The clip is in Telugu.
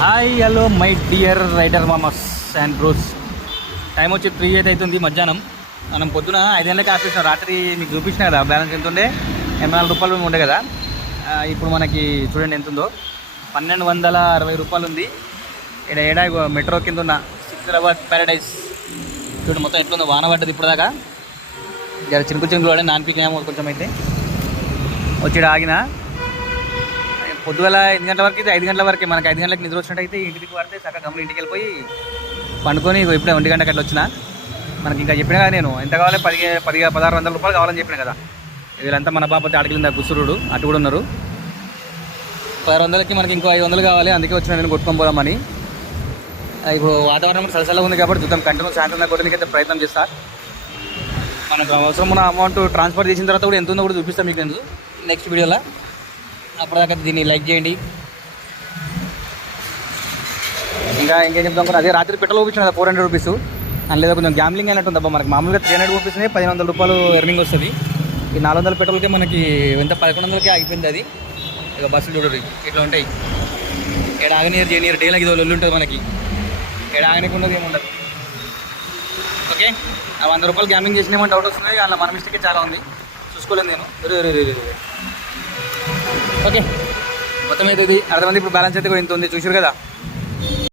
Hi hello my dear rider మామస్ అండ్ బ్రోస్. టైం వచ్చి 3 అయితే అవుతుంది మధ్యాహ్నం. మనం పొద్దున 5 గంటలకి ఆపేసినాం. రాత్రి మీకు చూపించిన కదా బ్యాలెన్స్ ఎంత ఉండే, 84 రూపాయలు ఉండే కదా. ఇప్పుడు మనకి చూడండి ఎంత ఉందో, 1260 రూపాయలు ఉంది. ఏడా మెట్రో కింద ఉన్న సికింద్రాబాద్ ప్యారడైజ్ చూడండి మొత్తం ఎట్లుందో. వాన పడ్డది ఇప్పుడు దాకా, జర చినుకులు పడే నాన్పికేమో కొంచెం. అయితే వచ్చి ఆగిన పొద్దుగల 8 గంటల వరకు అయితే 5 గంటల వరకే. మనకి 5 గంటలకు నిద్ర వచ్చినట్టయితే ఇంటికి పడితే చక్కగా గమ్ములు ఇంటికి వెళ్ళిపోయి పండుకొని ఇప్పుడే 1 గంటకి అట్లా వచ్చిన. మనకి ఇంకా చెప్పినా కదా నేను ఎంత కావాలి, 1600 రూపాయలు కావాలని చెప్పిన కదా. వీళ్ళంతా మన బాపతి అడిగిలిందా గుసురుడు అటు కూడా ఉన్నారు. 1600కి మనకి ఇంకో 500 కావాలి, అందుకే వచ్చిన నేను కొట్టుకొని పోదామని. ఇప్పుడు వాతావరణం సలసలా ఉంది కాబట్టి చూద్దాం. కంటిన్యూ సాయంత్రం దాకా కొట్టడానికి అయితే ప్రయత్నం చేస్తా. మనకు అవసరం ఉన్న అమౌంట్ ట్రాన్స్ఫర్ చేసిన తర్వాత కూడా ఎంత ఉందో కూడా చూపిస్తాను మీకు నేను నెక్స్ట్ వీడియోలో. అప్పటిదాకా దీన్ని లైక్ చేయండి. ఇంకేం చెప్తాం కూడా, అదే రాత్రి పెట్రోల్ చూపించిన కదా 400 రూపీస్. అందులో కొంచెం గ్యామ్లింగ్ అయినట్టు ఉందబ్బా. మనకి మామూలుగా 300 రూపీస్నే 1500 రూపాయలు ఎర్నింగ్ వస్తుంది. ఈ 400 పెట్రోల్కే మనకి ఎంత 1100కే ఆగిపోయింది. అది ఇక బస్సులు చూడరు ఇట్లా ఉంటాయి. ఇక్కడ ఆగనీరు చేయనీరు డేలకి ఇది ఒళ్ళు ఉంటుంది మనకి. ఇక్కడ ఆగనీకు ఉండదు, ఏముండదు. ఓకే, ఆ 100 రూపాయలు గ్యామ్లింగ్ చేసినామని డౌట్ వస్తుంది. అలా మన మిస్టేకే చాలా ఉంది, చూసుకోలేదు నేను. ఓకే, మొత్తం అయితే ఇది అర్థమైంది. ఇప్పుడు బ్యాలెన్స్ అయితే కూడా ఇంత ఉంది, చూసారు కదా.